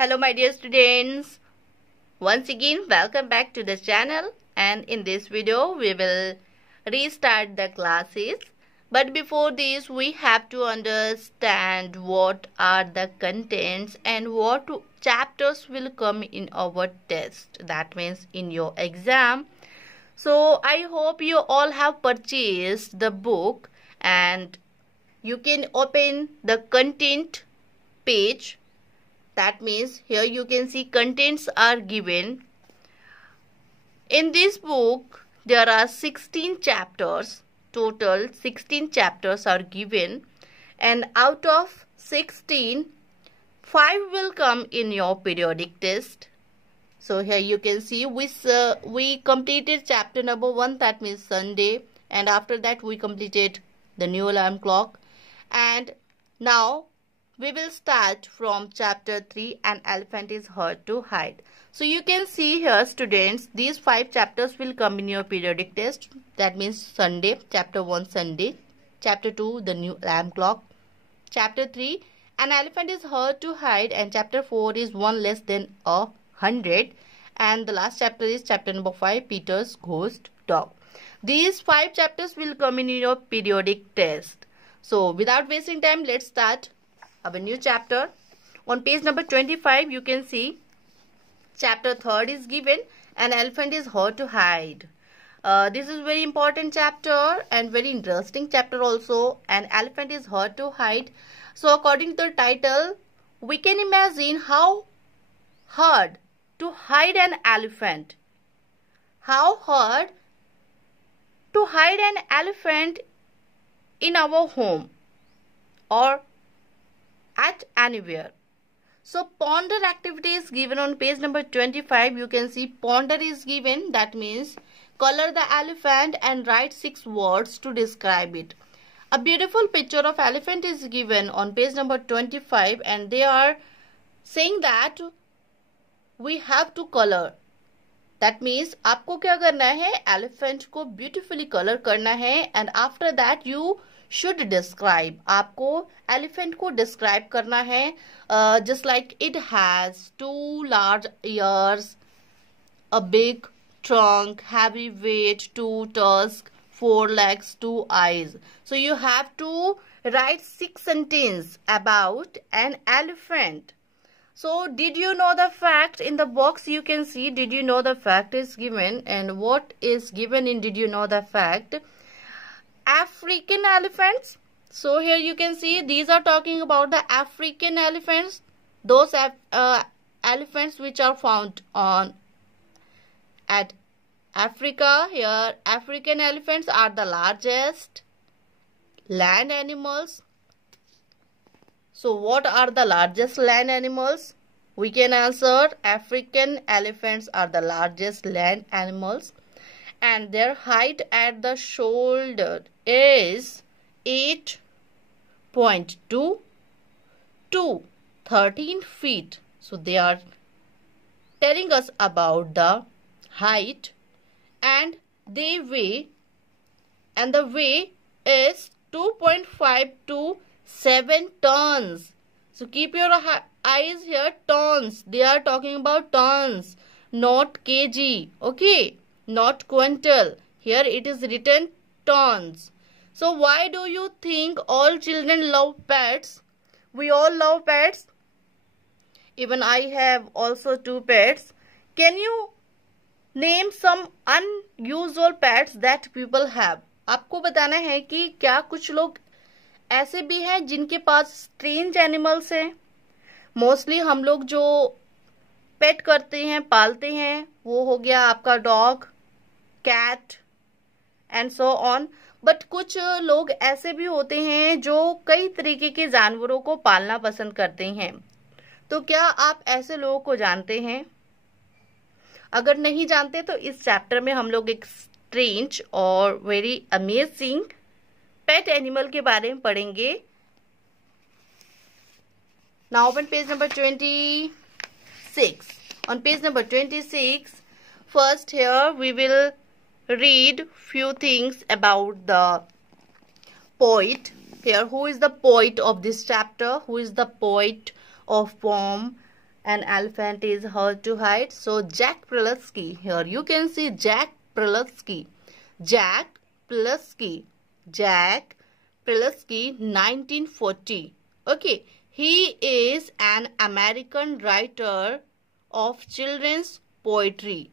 Hello my dear students, once again welcome back to the channel, and in this video we will restart the classes. But before this we have to understand what are the contents and what chapters will come in our test, that means in your exam. So I hope you all have purchased the book and you can open the content page. That means here you can see contents are given. In this book there are 16 chapters. Total 16 chapters are given, and out of 16, 5 will come in your periodic test. So here you can see we completed chapter number 1, that means Sunday, and after that we completed the new alarm clock, and now we will start from chapter 3, An Elephant is Hard to Hide. So you can see here students, these 5 chapters will come in your periodic test. That means Sunday, chapter 1 Sunday, chapter 2 the new alarm clock, chapter 3 An Elephant is Hard to Hide, and chapter 4 is 1 less than 100, and the last chapter is chapter number 5, Peter's Ghost Dog. These 5 chapters will come in your periodic test. So without wasting time, let's start our new chapter. On page number 25 you can see chapter 3rd is given, An Elephant is Hard to Hide. This is very important chapter and very interesting chapter also. An Elephant is Hard to Hide. So according to the title, we can imagine how hard to hide an elephant. How hard to hide an elephant in our home or at anywhere. So ponder activity is given on page number 25. You can see ponder is given, that means color the elephant and write 6 words to describe it. A beautiful picture of elephant is given on page number 25, and they are saying that we have to color. That means आपको क्या करना है, elephant को beautifully color करना है, and after that you should describe. आपको elephant को describe करना है, just like it has 2 large ears, a big trunk, heavy weight, 2 tusks, 4 legs, 2 eyes. So you have to write 6 sentences about an elephant. So did you know the fact? In the box you can see did you know the fact is given, and what is given in did you know the fact? African elephants. So here you can see these are talking about the African elephants, those elephants which are found at Africa. Here African elephants are the largest land animals. So what are the largest land animals? We can answer African elephants are the largest land animals, and their height at the shoulder is 8.2 to 13 feet. So they are telling us about the height, and they weigh, and the weight is 2.5 to 7 tons. So keep your eyes here, tons. They are talking about tons, not kg. Okay, not quintal. Here it is written tons. So why do you think all children love pets? We all love pets. Even I have also 2 pets. Can you name some unusual pets that people have? आपको बताना है कि क्या कुछ लोग ऐसे भी हैं जिनके पास स्ट्रेंज एनिमल्स हैं. मोस्टली हम लोग जो पेट करते हैं, पालते हैं, वो हो गया आपका dog, cat and so on. But कुछ लोग ऐसे भी होते हैं जो कई तरीके के जानवरों को पालना पसंद करते हैं. तो क्या आप ऐसे लोगों को जानते हैं? अगर नहीं जानते तो इस चैप्टर में हम लोग एक स्ट्रेंज और वेरी अमेजिंग पेट एनिमल के बारे में पढ़ेंगे. Now open page number 26. On page number 26, first here we will read few things about the poet. Here, who is the poet of this chapter? Who is the poet of poem an elephant is hard to hide? So Jack Prelutsky, here you can see Jack Prelutsky. Jack Prelutsky, 1940. Okay, he is an American writer of children's poetry.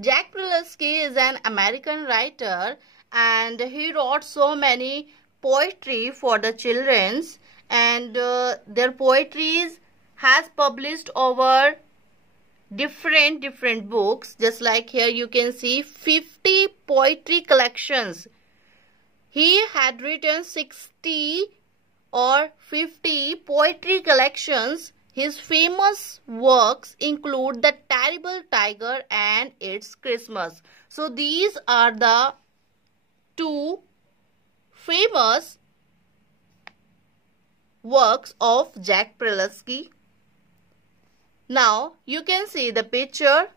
Jack Prelutsky is an American writer and he wrote so many poetry for the children's, and their poetries has published over different books. Just like here you can see 50 poetry collections. He had written 60 or 50 poetry collections. His famous works include The Terrible Tiger and It's Christmas. So these are the two famous works of Jack Prelutsky. Now you can see the picture.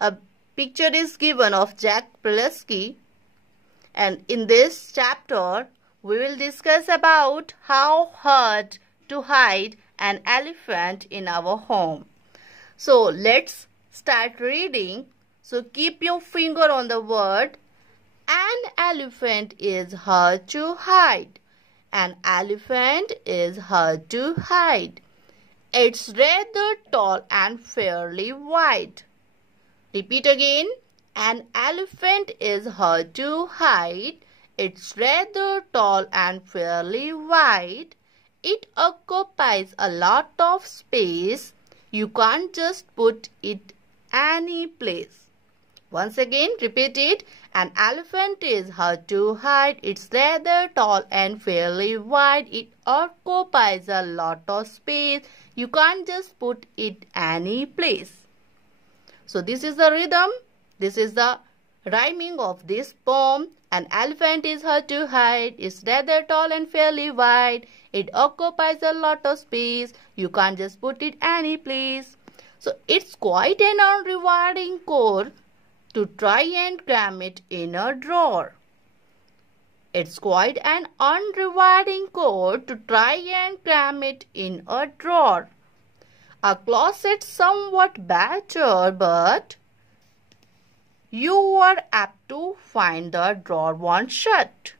A picture is given of Jack Prelutsky, and in this chapter we will discuss about how hard to hide an elephant in our home. So let's start reading. So keep your finger on the word. An elephant is hard to hide. An elephant is hard to hide. It's rather tall and fairly wide. Repeat again. An elephant is hard to hide. It's rather tall and fairly wide. It occupies a lot of space. You can't just put it any place. Once again, repeat it. An elephant is hard to hide. It's rather tall and fairly wide. It occupies a lot of space. You can't just put it any place. So this is the rhythm. This is the rhyming of this poem. An elephant is hard to hide. It's rather tall and fairly wide. It occupies a lot of space. You can't just put it any place. So it's quite an unrewarding chore to try and cram it in a drawer. It's quite an unrewarding chore to try and cram it in a drawer. A closet's somewhat better, but you are apt to find the drawer won't shut.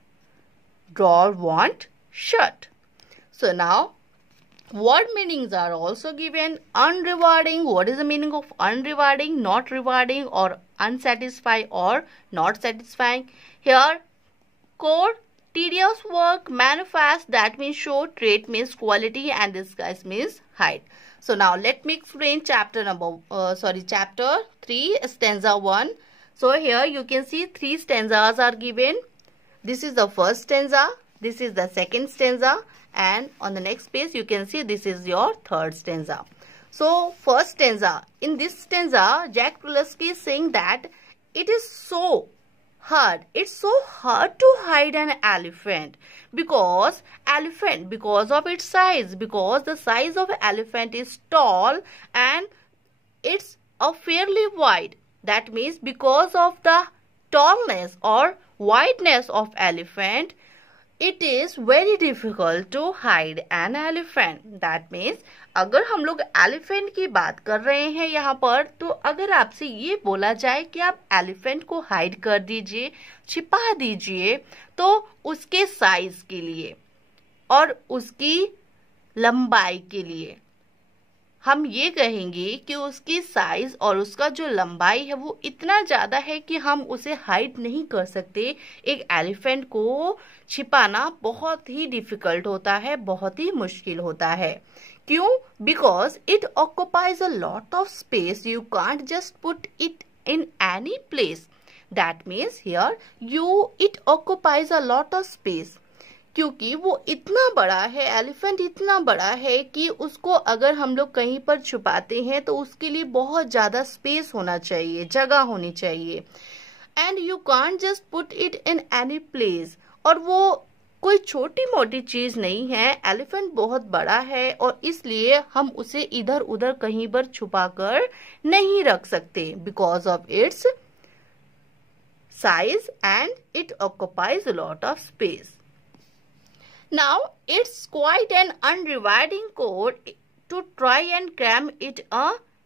Drawer won't shut. So now, word meanings are also given. Unrewarding. What is the meaning of unrewarding? Not rewarding or unsatisfying or not satisfying. Here, core, tedious work, manifest, that means show, trait means quality, and disguise means hide. So now let me explain chapter 3, stanza 1. So here you can see 3 stanzas are given. This is the first stanza, this is the second stanza, and on the next page you can see this is your third stanza. So first stanza, in this stanza Jack Prelutsky is saying that it is so hard. It's so hard to hide an elephant because of its size, because the size of elephant is tall and it's fairly wide. That means because of the tallness or wideness of elephant, it is very difficult to hide an elephant. That means अगर हम लोग elephant की बात कर रहे हैं यहाँ पर, तो अगर आपसे ये बोला जाए कि आप एलिफेंट को हाइड कर दीजिए, छिपा दीजिए, तो उसके साइज के लिए और उसकी लंबाई के लिए हम ये कहेंगे कि उसकी साइज और उसका जो लंबाई है वो इतना ज़्यादा है कि हम उसे हाइड नहीं कर सकते। एक एलिफेंट को छिपाना बहुत ही डिफिकल्ट होता है, बहुत ही मुश्किल होता है। क्यों? Because it occupies a lot of space, you can't just put it in any place. That means here it occupies a lot of space, क्योंकि वो इतना बड़ा है, एलिफेंट इतना बड़ा है कि उसको अगर हम लोग कहीं पर छुपाते हैं तो उसके लिए बहुत ज्यादा स्पेस होना चाहिए, जगह होनी चाहिए। And you can't just put it in any place. और वो कोई छोटी मोटी चीज नहीं है, एलिफेंट बहुत बड़ा है और इसलिए हम उसे इधर उधर कहीं पर छुपा कर नहीं रख सकते, because of its size and it occupies a lot of space. Now it's quite an unrewarding code to try and cram it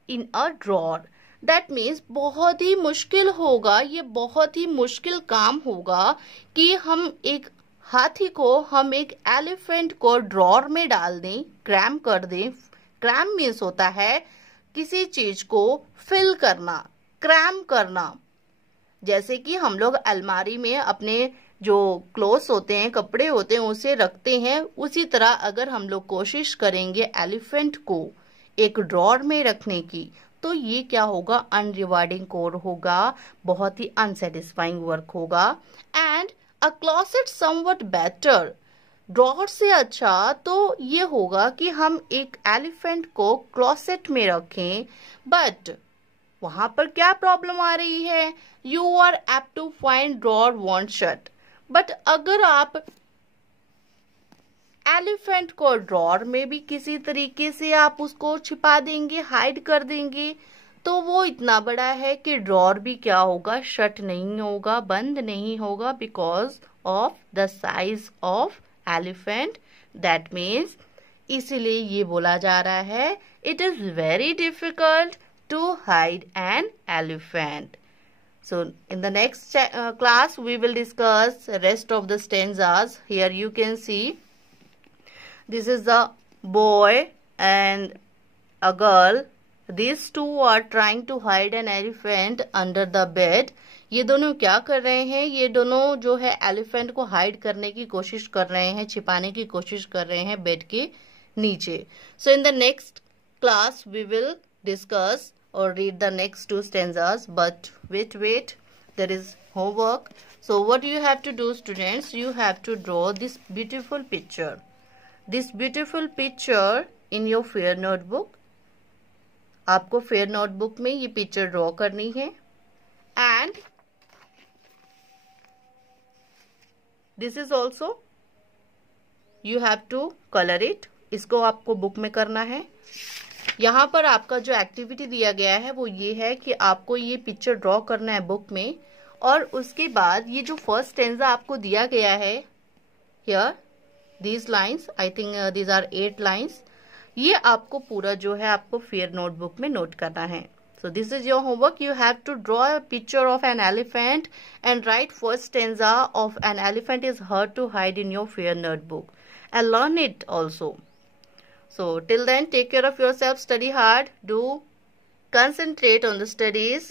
in a drawer. That means बहुत ही मुश्किल होगा, ये बहुत ही मुश्किल काम होगा कि हम एक हाथी को, हम एक एलिफेंट को ड्रॉर में डाल दें, क्रैम कर दें. क्रैम मीन्स होता है किसी चीज को फिल करना, क्रैम करना. जैसे कि हम लोग अलमारी में अपने जो क्लोथ्स होते हैं, कपड़े होते हैं, उसे रखते हैं, उसी तरह अगर हम लोग कोशिश करेंगे एलिफेंट को एक ड्रॉर में रखने की, तो ये क्या होगा, अनरिवार्डिंग कोड होगा, बहुत ही अनसेटिस्फाइंग वर्क होगा. And a closet somewhat better, drawer से अच्छा तो ये होगा कि हम एक एलिफेंट को क्लोसेट में रखें. बट वहां पर क्या प्रॉब्लम आ रही है, you are apt to find drawer won't shut. But अगर आप एलिफेंट को ड्रॉर में भी किसी तरीके से आप उसको छिपा देंगे, हाइड कर देंगे, तो वो इतना बड़ा है कि ड्रॉर भी क्या होगा, शट नहीं होगा, बंद नहीं होगा, because of the size of elephant. That means इसीलिए ये बोला जा रहा है, it is very difficult to hide an elephant. So in the next class we will discuss rest of the stanzas. Here you can see this is a boy and a girl. These two are trying to hide an elephant under the bed. ये दोनों क्या कर रहे हैं, ये दोनों जो है एलिफेंट को हाइड करने की कोशिश कर रहे हैं, छिपाने की कोशिश कर रहे हैं बेड के नीचे. So in the next class we will discuss or read the next two stanzas. But wait, there is homework. So what you have to do, students, you have to draw this beautiful picture in your fair notebook. आपको fair notebook में ये picture draw करनी है. And this is also you have to colour it. इसको आपको book में करना है. यहाँ पर आपका जो एक्टिविटी दिया गया है वो ये है कि आपको ये पिक्चर ड्रॉ करना है बुक में, और उसके बाद ये जो फर्स्ट स्टेंजा आपको दिया गया है, here these lines, I think these are 8 lines, ये आपको पूरा जो है आपको फेयर नोटबुक में नोट करना है. So this is your homework. You have to draw a picture of an elephant and write first stanza of an elephant is hard to hide in your fair notebook and learn it also. So till then, take care of yourself, study hard, do concentrate on the studies.